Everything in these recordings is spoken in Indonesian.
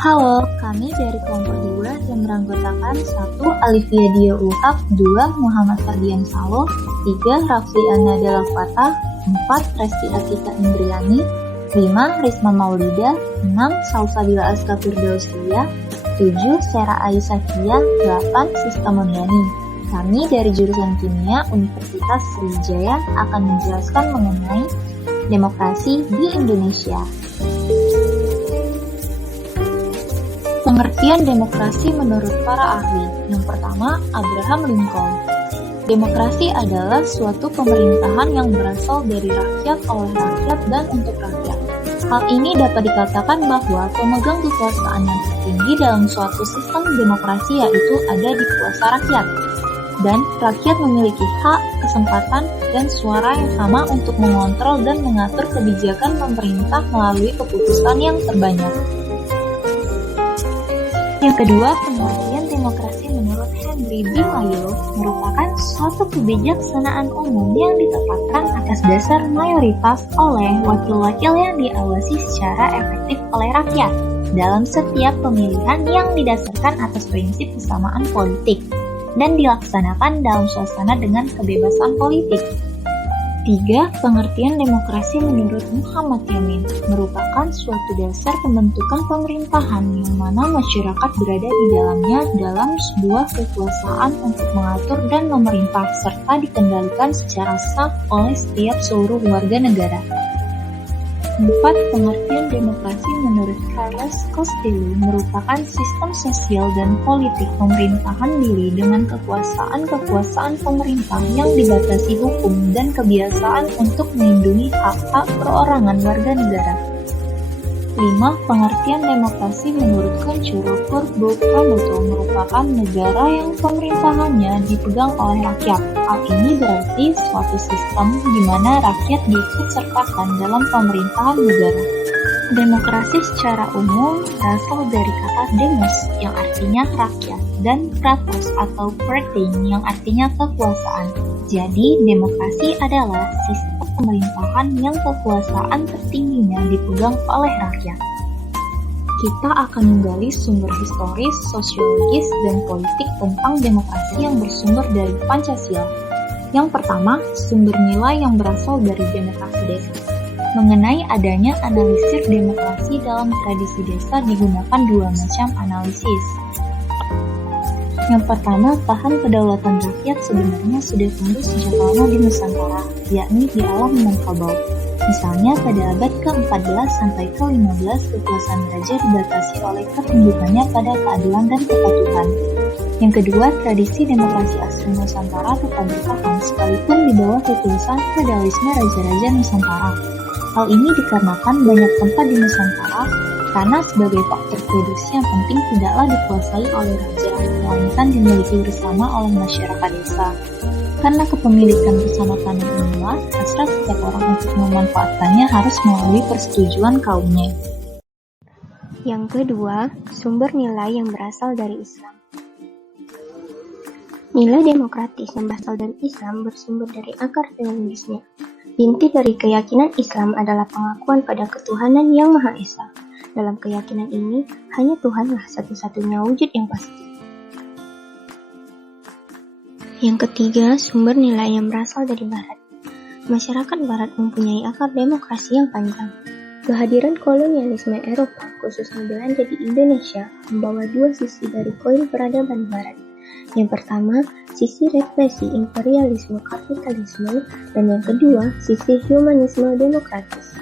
Halo, kami dari kelompok 2 yang beranggotakan 1. Alifia Dia Uhab, 2. Muhammad Fardian Salo, 3. Rafli Anna Della Fatah, 4. Resti Atika Indriani, 5. Risma Maulida, 6. Salsabila Aska Firdausia, 7. Sera Aisyah, 8. Siska Mondani. Kami dari jurusan Kimia Universitas Sriwijaya akan menjelaskan mengenai demokrasi di Indonesia. Pengertian demokrasi menurut para ahli. Yang pertama, Abraham Lincoln. Demokrasi adalah suatu pemerintahan yang berasal dari rakyat, oleh rakyat, dan untuk rakyat. Hal ini dapat dikatakan bahwa pemegang kekuasaan yang tertinggi dalam suatu sistem demokrasi yaitu ada di kuasa rakyat. Dan rakyat memiliki hak, kesempatan, dan suara yang sama untuk mengontrol dan mengatur kebijakan pemerintah melalui keputusan yang terbanyak. Yang kedua, pengertian demokrasi menurut Henry B. Mayo merupakan suatu kebijaksanaan umum yang ditetapkan atas dasar mayoritas oleh wakil-wakil yang diawasi secara efektif oleh rakyat dalam setiap pemilihan yang didasarkan atas prinsip kesamaan politik dan dilaksanakan dalam suasana dengan kebebasan politik. 3. Pengertian demokrasi menurut Muhammad Yamin merupakan suatu dasar pembentukan pemerintahan yang mana masyarakat berada di dalamnya dalam sebuah kekuasaan untuk mengatur dan memerintah serta dikendalikan secara sah oleh setiap seluruh warga negara. 4. Pengertian demokrasi menurut Carlos Costello merupakan sistem sosial dan politik pemerintahan diri dengan kekuasaan pemerintah yang dibatasi hukum dan kebiasaan untuk melindungi hak-hak perorangan warga negara. 5. Pengertian demokrasi menurut Kunchoro Purbo Pramoto merupakan negara yang pemerintahannya dipegang oleh rakyat. Hal ini berarti suatu sistem di mana rakyat diikutsertakan dalam pemerintahan negara. Demokrasi secara umum berasal dari kata demos yang artinya rakyat dan kratos atau praetein yang artinya kekuasaan. Jadi, demokrasi adalah sistem pemerintahan yang kekuasaan tertingginya dipegang oleh rakyat. Kita akan menggali sumber historis, sosiologis, dan politik tentang demokrasi yang bersumber dari Pancasila. Yang pertama, sumber nilai yang berasal dari demokrasi desa. Mengenai adanya analisis demokrasi dalam tradisi desa digunakan dua macam analisis. Yang pertama, paham kedaulatan rakyat sebenarnya sudah tumbuh sejak lama di Nusantara, yakni di alam Minangkabau. Misalnya pada abad ke-14 sampai ke-15, kekuasaan raja dibatasi oleh ketundukannya pada keadilan dan kepatuhan. Yang kedua, tradisi demokrasi asli Nusantara tetap bertahan sekalipun di bawah kekuasaan feodalisme raja-raja Nusantara. Hal ini dikarenakan banyak tempat di Nusantara karena sebagai faktor produksi yang penting tidaklah dikuasai oleh raja, melainkan dimiliki bersama oleh masyarakat desa. Karena kepemilikan bersama tanah inilah, hasrat setiap orang untuk memanfaatkannya harus melalui persetujuan kaumnya. Yang kedua, sumber nilai yang berasal dari Islam. Nilai demokratis yang berasal dari Islam bersumber dari akar teologisnya. Inti dari keyakinan Islam adalah pengakuan pada ketuhanan yang Maha Esa. Dalam keyakinan ini, hanya Tuhanlah satu-satunya wujud yang pasti. Yang ketiga, sumber nilai yang berasal dari Barat. Masyarakat Barat mempunyai akar demokrasi yang panjang. Kehadiran kolonialisme Eropa, khususnya Belanda di Indonesia, membawa dua sisi dari koin peradaban Barat. Yang pertama, sisi represi imperialisme kapitalisme, dan yang kedua, sisi humanisme demokratis.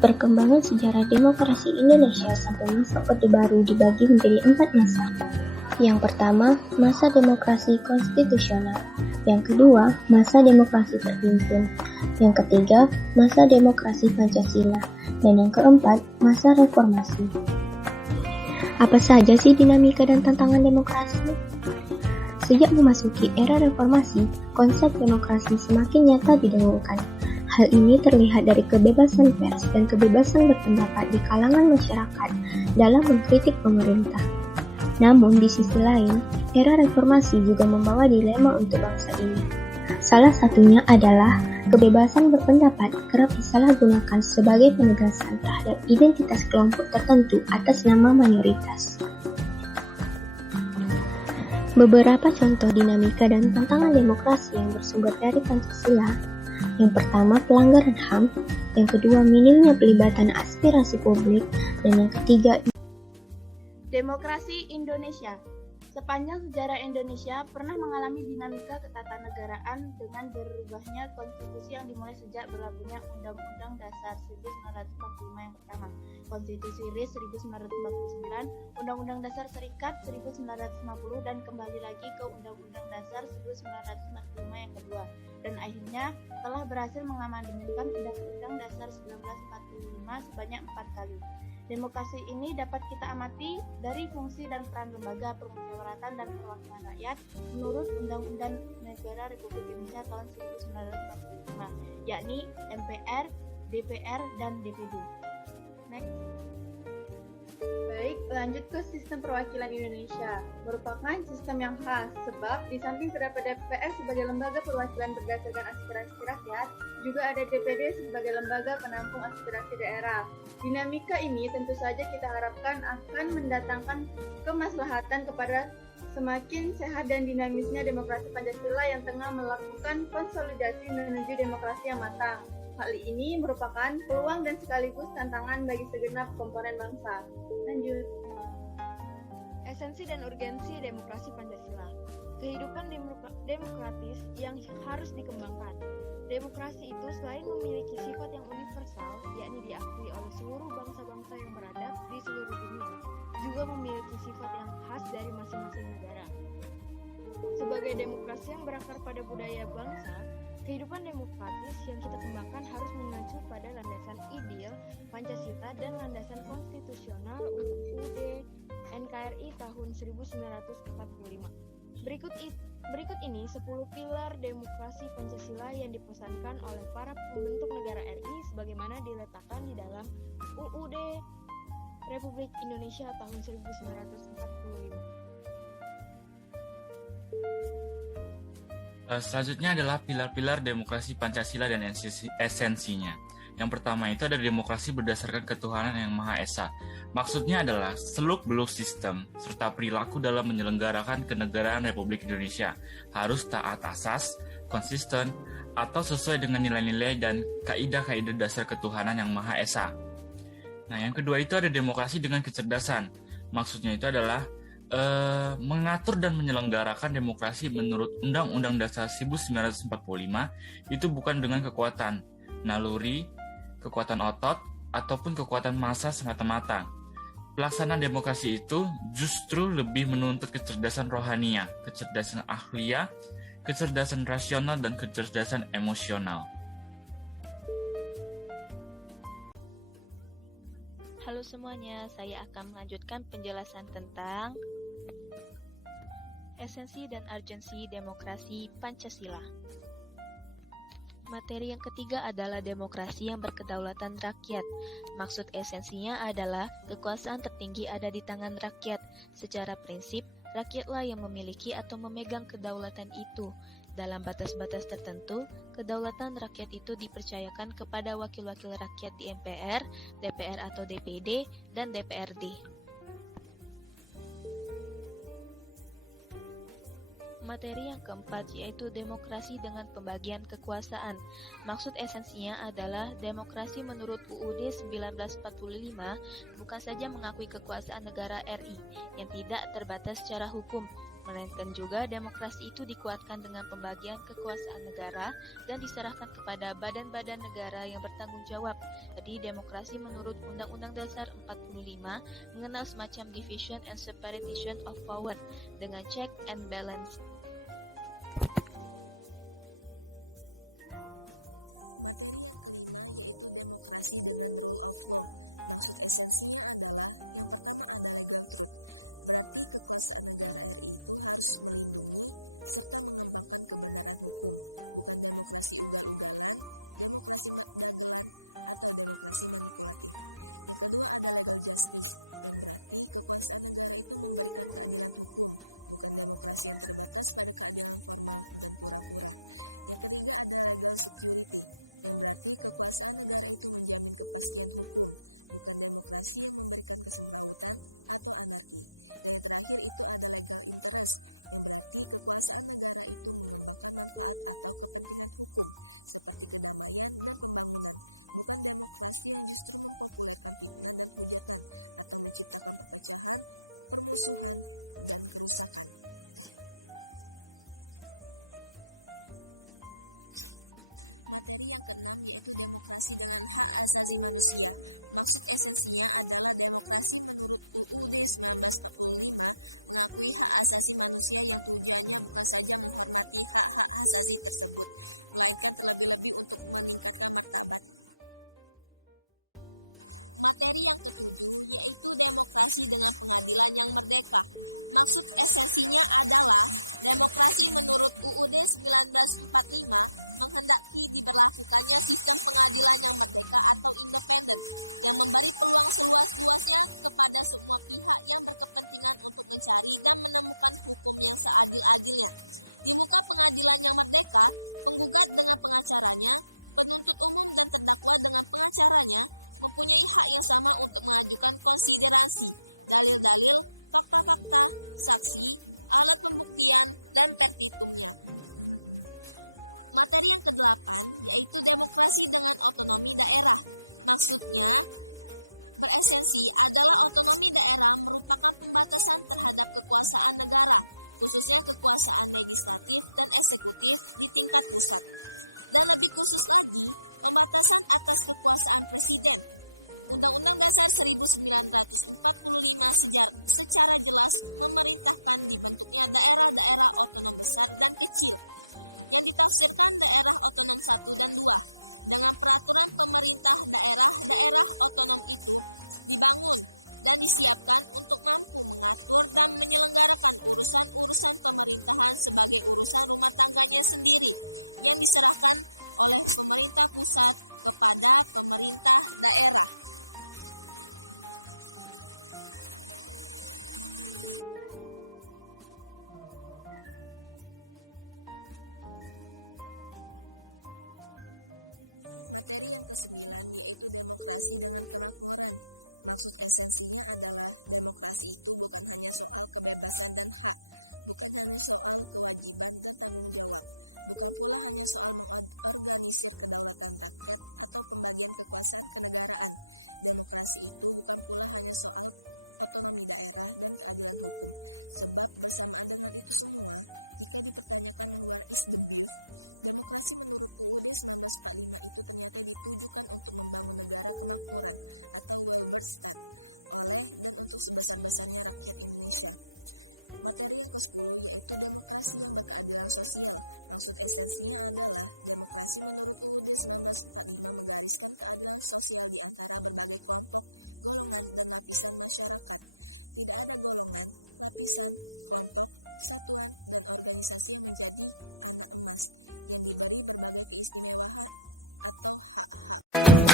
Perkembangan sejarah demokrasi Indonesia sampai masa Orde Baru dibagi menjadi 4 masa. Yang pertama, masa demokrasi konstitusional. Yang kedua, masa demokrasi terpimpin. Yang ketiga, masa demokrasi Pancasila. Dan yang keempat, masa reformasi. Apa saja sih dinamika dan tantangan demokrasi? Sejak memasuki era reformasi, konsep demokrasi semakin nyata didengungkan. Hal ini terlihat dari kebebasan pers dan kebebasan berpendapat di kalangan masyarakat dalam mengkritik pemerintah. Namun di sisi lain, era reformasi juga membawa dilema untuk bangsa ini. Salah satunya adalah Kebebasan berpendapat kerap disalahgunakan sebagai penegasan terhadap identitas kelompok tertentu atas nama mayoritas. Beberapa contoh dinamika dan tantangan demokrasi yang bersumber dari Pancasila. Yang pertama, pelanggaran HAM. Yang kedua, minimnya pelibatan aspirasi publik. Dan yang ketiga, Demokrasi Indonesia. Sepanjang sejarah Indonesia pernah mengalami dinamika ketatanegaraan dengan berubahnya konstitusi yang dimulai sejak berlakunya Undang-Undang Dasar 1945 yang pertama, Konstitusi RIS 1949, Undang-Undang Dasar Serikat 1950, dan kembali lagi ke Undang-Undang Dasar 1945 yang kedua, dan akhirnya telah berhasil mengamandemenkan Undang-Undang Dasar 1945 sebanyak 4 kali. Demokrasi ini dapat kita amati dari fungsi dan peran lembaga permusyawaratan dan perwakilan rakyat menurut Undang-Undang Negara Republik Indonesia tahun 1945, yakni MPR, DPR, dan DPD. Next. Baik, lanjut ke sistem perwakilan Indonesia. Merupakan sistem yang khas, sebab di samping terdapat DPR sebagai lembaga perwakilan berdasarkan aspirasi rakyat, juga ada DPD sebagai lembaga penampung aspirasi daerah. Dinamika ini tentu saja kita harapkan akan mendatangkan kemaslahatan kepada semakin sehat dan dinamisnya demokrasi Pancasila yang tengah melakukan konsolidasi menuju demokrasi yang matang. Hal ini merupakan peluang dan sekaligus tantangan bagi segenap komponen bangsa. Lanjut. Esensi dan urgensi demokrasi Pancasila. Kehidupan demokratis yang harus dikembangkan. Demokrasi itu selain memiliki sifat yang universal, yakni diakui oleh seluruh bangsa-bangsa yang beradab di seluruh dunia, juga memiliki sifat yang khas dari masing-masing negara. Sebagai demokrasi yang berakar pada budaya bangsa, kehidupan demokratis yang kita kembangkan harus mengacu pada landasan ideal Pancasila dan landasan konstitusional UUD NKRI tahun 1945. Berikut ini 10 pilar demokrasi Pancasila yang dipesankan oleh para pembentuk negara RI sebagaimana diletakkan di dalam UUD Republik Indonesia tahun 1945. Selanjutnya adalah pilar-pilar demokrasi Pancasila dan esensinya. Yang pertama itu ada demokrasi berdasarkan ketuhanan yang Maha Esa. Maksudnya adalah seluk-beluk sistem serta perilaku dalam menyelenggarakan kenegaraan Republik Indonesia harus taat asas, konsisten, atau sesuai dengan nilai-nilai dan kaidah-kaidah dasar ketuhanan yang Maha Esa. Nah, yang kedua itu ada demokrasi dengan kecerdasan. Maksudnya itu adalah mengatur dan menyelenggarakan demokrasi menurut Undang-Undang Dasar 1945 itu bukan dengan kekuatan naluri, kekuatan otot, ataupun kekuatan massa semata-mata. Pelaksanaan demokrasi itu justru lebih menuntut kecerdasan rohaniah, kecerdasan akhliyah, kecerdasan rasional, dan kecerdasan emosional. Halo semuanya, saya akan melanjutkan penjelasan tentang esensi dan urgensi demokrasi Pancasila. Materi yang ketiga adalah demokrasi yang berkedaulatan rakyat. Maksud esensinya adalah kekuasaan tertinggi ada di tangan rakyat. Secara prinsip, rakyatlah yang memiliki atau memegang kedaulatan itu. Dalam batas-batas tertentu, kedaulatan rakyat itu dipercayakan kepada wakil-wakil rakyat di MPR, DPR atau DPD, dan DPRD. Materi yang keempat yaitu demokrasi dengan pembagian kekuasaan. Maksud esensinya adalah demokrasi menurut UUD 1945 bukan saja mengakui kekuasaan negara RI yang tidak terbatas secara hukum, melainkan juga demokrasi itu dikuatkan dengan pembagian kekuasaan negara dan diserahkan kepada badan-badan negara yang bertanggung jawab. Jadi demokrasi menurut Undang-Undang Dasar 45 mengenal semacam division and separation of power dengan check and balance.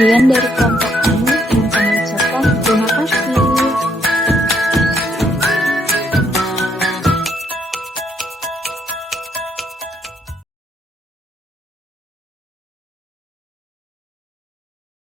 bagian dari kelompok A